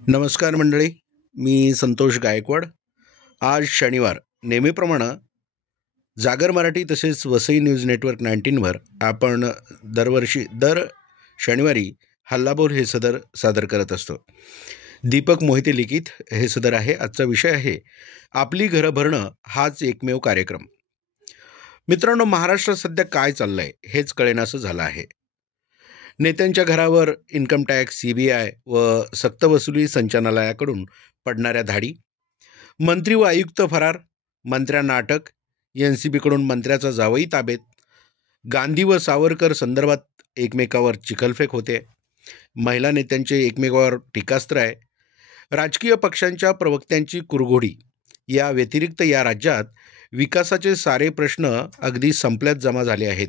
नमस्कार मंडळी, मी संतोष गायकवाड. आज शनिवार नेहमीप्रमाणे जागर मराठी तसेच वसई न्यूज नेटवर्क 19वर आपण दर शनिवारी हल्लाबोल हे सदर सादर करत असतो. दीपक मोहिते लिखित हे सदर आहे. आजचा विषय आहे आपली घरं भरणं हाच एकमेव कार्यक्रम. मित्रांनो, महाराष्ट्रात सध्या काय चाललं आहे हेच कळेनासं झालं आहे. नेत्यांच्या घरावर इन्कम टॅक्स, CBI व सक्तवसुली संचालनालयाकडून पडणाऱ्या धाडी, मंत्री व आयुक्त फरार, मंत्र्यांना अटक, NCBकडून मंत्र्याचा जावई ताब्यात, गांधी व सावरकर संदर्भात एकमेकावर चिखलफेक होते, महिला नेत्यांचे एकमेकावर टीकास्त्र आहे, राजकीय पक्षांच्या प्रवक्त्यांची कुरघोडी या व्यतिरिक्त या राज्यात विकासाचे सारे प्रश्न अगदी संपल्यात जमा झाले आहेत,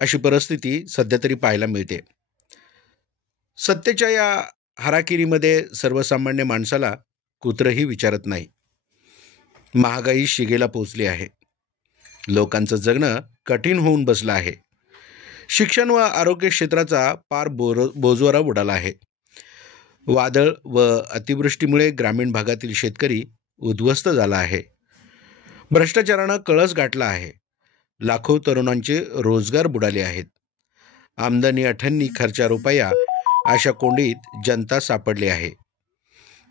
अशी परिस्थिती सध्या तरी पाहायला मिळते. सत्तेच्या या हाराकिरीमध्ये सर्वसामान्य माणसाला कुत्रंही विचारत नाही. महागाई शिगेला पोचली आहे. लोकांचं जगणं कठीण होऊन बसलं आहे. शिक्षण व आरोग्य क्षेत्राचा पार बोजवारा उडाला आहे. वादळ व अतिवृष्टीमुळे ग्रामीण भागातील शेतकरी उद्ध्वस्त झाला आहे. भ्रष्टाचारानं कळस गाठला आहे. लाखो तरुणांचे रोजगार बुडाले आहेत. आमदनी अठ्ठन्नी, खर्चा रुपया अशा कोंडीत जनता सापडली आहे.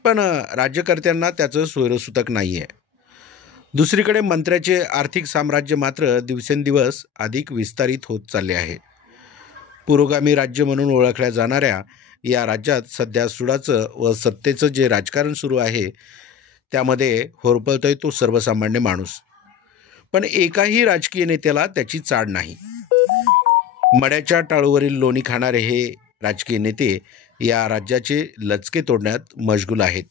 पण राज्यकर्त्यांना त्याचं सोयरसूतक नाही आहे. दुसरीकडे मंत्र्याचे आर्थिक साम्राज्य मात्र दिवसेंदिवस अधिक विस्तारित होत चालले आहे. पुरोगामी राज्य म्हणून ओळखल्या जाणाऱ्या या राज्यात सध्या सुडाचं व सत्तेचं जे राजकारण सुरू आहे त्यामध्ये होरपळतोय तो सर्वसामान्य माणूस. पण एकाही राजकीय नेत्याला त्याची चाड नाही. मड्याच्या टाळूवरील लोणी खाणारे हे राजकीय नेते या राज्याचे लचके तोडण्यात मशगूल आहेत.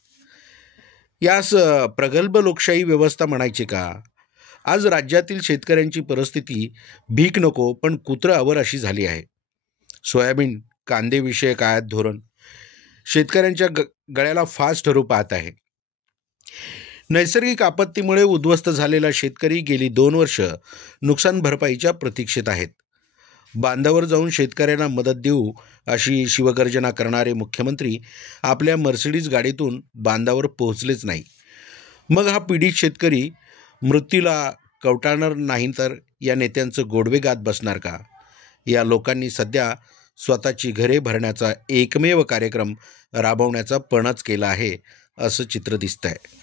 यास प्रगल्भ लोकशाही व्यवस्था म्हणायचे का? आज राज्यातील शेतकऱ्यांची परिस्थिती भीक नको पण कुत्रं आवर अशी झाली आहे. सोयाबीन, कांदे विषयक आयात धोरण शेतकऱ्यांच्या गळ्याला फास ठरू पाहत आहे. नैसर्गिक आपत्तीमुळे उद्ध्वस्त झालेला शेतकरी गेली 2 वर्ष नुकसान भरपाईच्या प्रतीक्षेत आहेत. बांधावर जाऊन शेतकऱ्यांना मदत देऊ अशी शिवगर्जना करणारे मुख्यमंत्री आपल्या मर्सिडीज गाडीतून बांधावर पोहोचलेच नाही. मग हा पीडित शेतकरी मृत्यूला कवटाळणार नाही तर या नेत्यांचं गोडवे गात बसणार का? या लोकांनी सध्या स्वतःची घरे भरण्याचा एकमेव कार्यक्रम राबवण्याचा पणच केला आहे असं चित्र दिसतं आहे.